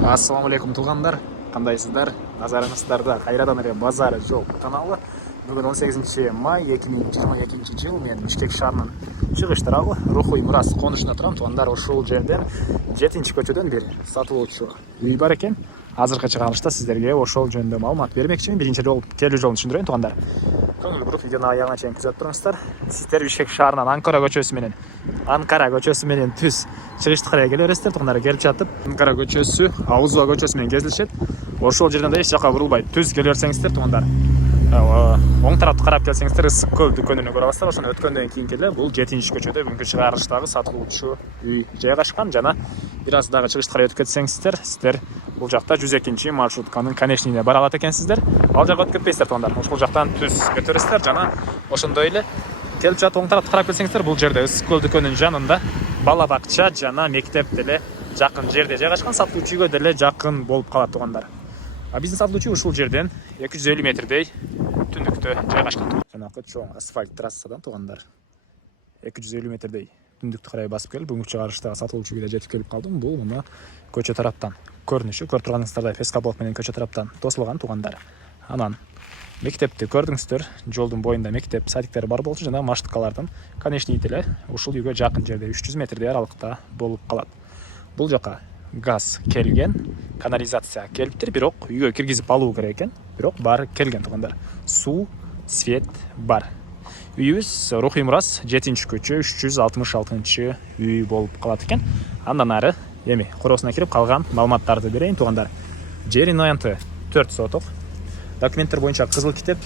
Ассаламу алейкум туғандар, қандайсыздар? Назарыңыздарда Қайрадан әрі базары жол каналы. Бүгін 18 май 2022 жыл. Мен Бишкек шаарынын чыгыш тарабы Рухуй Мурас конушуна турам. Туғандар ушул жерден 7-чи көчөдөн бери сатылуучу үй бар экен. Азыркы чыгарылышта сиздерге ошол жөнүндө маалымат бермекчимин. Биринчи жолу теле жолун түшүндүрөйүн туғандар. Көңүл буруп видеону аягына чейин күзөтүп туруңуздар. Сиздер Бишкек шаарынан Анкара көчөсү менен түз чыгыштыкка келе бересиздер. Туғандар келип жатып, Анкара көчөсү, Аузуа көчөсү менен кезилишет. Ошол жерден да эч жака бурулбай түз келе берсеңиздер туғандар. Оң тарапты карап келсеңиздер Ысык көл дүкөнүнө көрө аласыздар. Ошону өткөндөн кийин келе бул 7-чи көчөдө бүгүнкү чыгарылыштагы сатылуучу үй жайгашкан. Жана бир аз дагы чыгышты карай өтүп кетсеңиздер, сиздер бул жакта 102-чи маршрутканын конечныйине бара алат экенсиздер. Ал жакка өтүп кетпейсиздер туғандар. Ошол жактан түз көтөрөсүздөр. Жана ошондой эле келип жатып оң тарапты карап келсеңиздер, бул жерде Ысык көл дүкөнүнүн жанында бала бакча жана мектеп деле жакын жерде жайгашкан. Сатылуучу үйгө деле жакын болуп калат туғандар. Биздин сатылуучу ушул жерден 250 метрдей түндүктө жайгашкан. Жанакы чоң асфальт трассадан туғандар 250 метрдей түндүктү карай басып келип, бүгүнкү чыгарылыштагы сатылуучу үйгө жетип келип калдым. Бул мына көчө тараптан көрүнүшү, көрүп турганыңыздардай Пескоблок менен көчө тараптан тосулган туғандар. Анан мектепти көрдүңүздөр, жолдун боюнда мектеп, садиктер бар болчу, жана маршруткалардын конечный деле ушул үйгө жакын жерде 300 метрдей аралыкта болуп калат. Бул жака газ келген, канализация келиптир, бирок үйгө киргизип алуу керек экен. Бирок баары келген туғандар. Суу, свет бар. Үйүбүз Рухуй Мурас 7-чи көчө 366-чы үй болуп калат экен. Андан ары эми короосуна кирип калган маалыматтарды берейин туғандар. Жер инвенты 4 соток. Документтер боюнча кызыл китеп,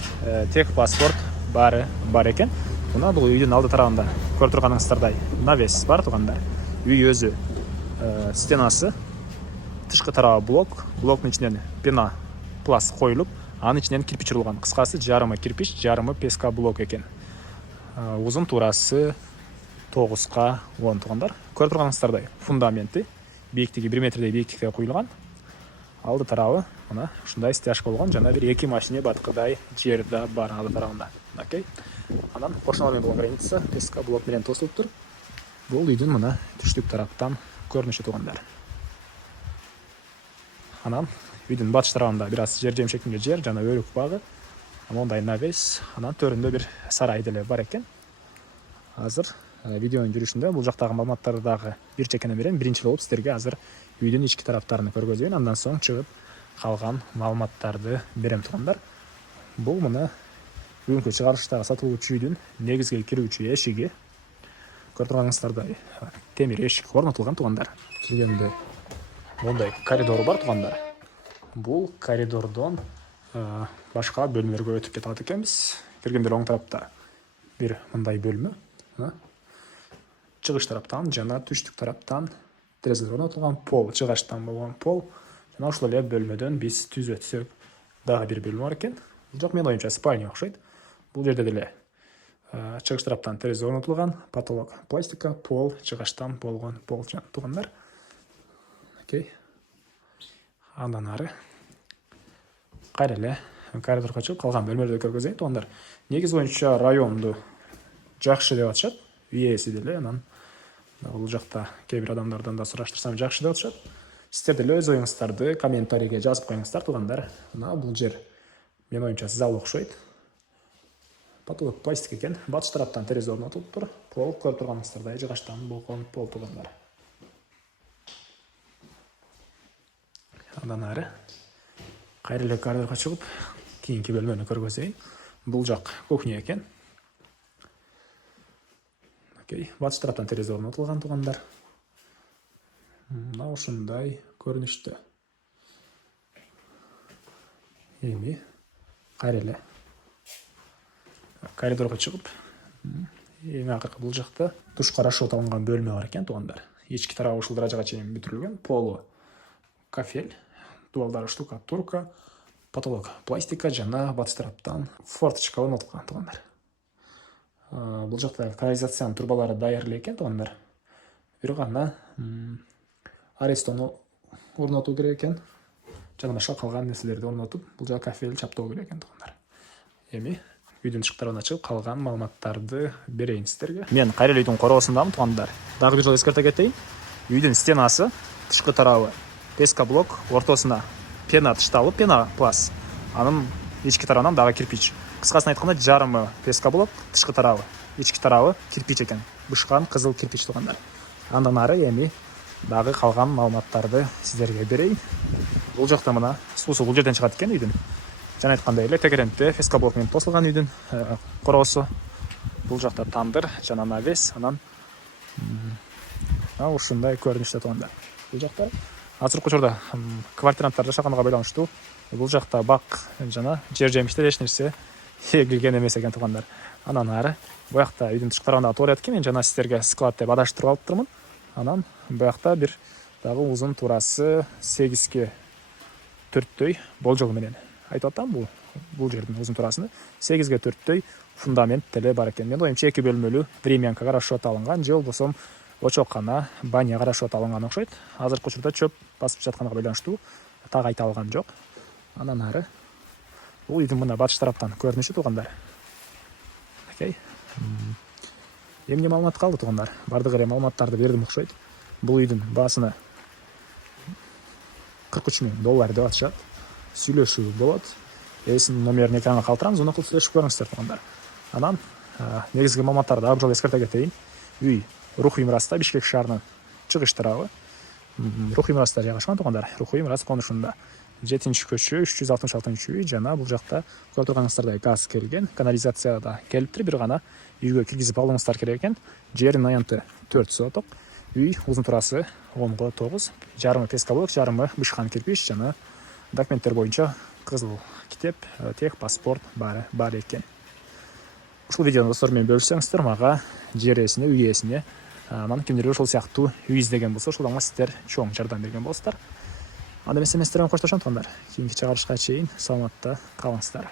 тех паспорт баары бар экен. Мына бул үйдүн алды тарабында көрүп турганыңыздардай навес бар туғандар. Үй өзү стенасы, тышкы тарабы блок, блоктун ичинен пена пласт коюлуп, анын ичинен кирпич урулган. Кыскасы жарымы кирпич, жарымы пескоблок экен. Узун туурасы 9га 10 туғандар. Көрүп турганыңыздардай фундаменти бийиктиги 1 метрдей бийиктикте куюлган. Алды тарабы мына ушундай стяжка болгон, жана бир 2 машине баткыдай жер да бар алды тарабында. Окей. Анан кошуналар менен болгон граница пескоблок менен тосулуптур. Бул үйдүн мына түштүк тараптан көрүнүшү туғандар. Анан үйдүн батыш тарабында бир аз жер жемшектинге жер жана өрүк багы, мондай навес, анан төрүндө бир сарай деле бар экен. Азыр видеонун жүрүшүндө бул жактагы маалыматтарды дагы бир чекенен берем. Биринчи болуп сиздерге азыр үйдүн ички тараптарын көргөзөйүн, андан соң чыгып калган маалыматтарды берем туғандар. Бул мына бүгүнкү чыгарылыштагы сатылуучу үйдүн негизги кирүүчү эшиги. Көрүп турганыңыздардай темир эшик орнотулган туғандар. Киргенде мондай коридор бар туғандар. Бул коридордон башка бөлмөлөргө өтүп кете алат экенбиз. Киргенде оң тарапта бир мындай бөлмө, чыгыш тараптан жана түштүк тараптан терезелер орнотулган, пол чыгаштан болгон пол. Жана ушул эле бөлмөдөн биз түз өтсөк дагы бир бөлмө бар экен. Бул жак менин оюмча спальня окшойт. Бул жерде деле чыгыш тараптан терезе орнотулган, потолок пластика, пол чыгаштан болгон пол туғандар. Окей. Андан ары кайра эле коридорго чыгып калган бөлмөлөрдү көргөзөйүн туғандар. Негиз боюнча районду жакшы деп атышат, үй ээси деле. Анан бул жакта кээ бир адамдардан да сураштырсам жакшы деп атышат. Сиздер деле өз оюңуздарды комментарийге жазып коюңуздар туғандар. Мына бул жер менин оюмча зал окшойт. Потолок пластик экен. Батыш тараптан терезе орнотулуптур. Пол көрүп турганыңыздардай жыгаштан болгон пол туғандар. Андан ары кайра эле коридорго чыгып кийинки бөлмөнү көргөзөйүн. Бул жак кухня экен. Окей, батыш тараптан терезе орнотулган туғандар. Мына ушундай көрүнүштө. Эми кайра эле коридорго чыгып, эң акыркы бул жакта душ карашып алынган бөлмө бар экен туғандар. Ички тарабы ушул даражага чейин бүтүрүлгөн. Полу кафель, дубалдары штукатурка, потолок пластика жана батыш тараптан форточка орнотулган туғандар. Бул жакта канализациянын турбалары даяр эле экен туғандар. Бир гана арестон орнотуу керек экен. Жана башка калган нерселерди орнотуп, бул жака кафель чаптоо керек экен туғандар. Эми үйдүн тышкы чыгып калган маалыматтарды берейин сиздерге. Мен кайра үйдүн короосундамын туғандар. Дагы бир жолу эскерте кетейин. Үйдүн стенасы, тышкы тарабы песка блок, ортосына пена тышталып, пена пласт. Анын ички тарабынан дагы кирпич. Кыскасын айтканда жарымы песка блок, тышкы тарабы, ички тарабы кирпич экен. Бышкан кызыл кирпич туугандар. Андан ары эми дагы калган маалыматтарды сиздерге берейин. Бул жакта мына суусу бул жерден чыгат экен үйдүн. Жана айткандай эле тегерентте песка блок менен тосулган үйдүн короосу. Бул жакта тандыр жана навес, анан ушундай көрүнүштө туугандар. Бул жакта азыркы учурда квартиранттар жашаганга байланыштуу бул жакта бак жана жер жемиштер эч нерсе эгилген эмес экен туугандар. Анан ары буякта үйдүн тышкы тарабында туурат экен, мен жана сиздерге склад деп адаштырып алыптырмын. Анан буякта бир дагы узун туурасы 8ге 4дөй болжол менен айтып атам бул жердин узун туурасыны 8ге 4дөй фундамент деле бар экен. Мен оюмча 2 бөлмөлүү времянкага расчет алынган же болбосо очоккана баняга расчет алынган окшойт. Азыркы учурда чөп басып жатканга байланыштуу так айта алган жок. Анан ары бул үйдүн мына батыш тараптан көрүнүшү туугандар. Окей. Эмне маалымат калды туугандар? Бардык эле маалыматтарды бердим окшойт. Бул үйдүн баасына $43,000 деп атышат. Сүйлөшүү болот. Эсин номерин экранга калтырамыз, уну кылып сүйлөшүп көрүңүздөр туугандар. Анан негизги маалыматтарды абжал эскерте кетейин. Үй Рухуй Мираста, Бишкек шаарынын чыгыш тарабы. Рухуй Мираста жайгашкан туугандар. Рухуй Мирас конушунда 7-көчө 366-үй жана бул жакта көрүп турганыңыздардай газ келген, канализация да келиптир, бир гана үйгө киргизип алууңуздар керек экен. Жердин аянты 4 соток. Үй узун турасы 10-9, жарымы песка блок, жарымы бышкан кирпич жана документтер боюнча кызыл китеп, тех паспорт бар экен. Ушул видеону достор менен бөлүшсөңүздөр, мага жер ээсине, үй ээсине, анан кимдир ошол сыяктуу үй издеген болсо, ошолорго сиздер чоң жардам берген болосуздар. Анда мен сиздер менен коштошом туугандар. Кийинки чыгарышка чейин саламатта калыңыздар.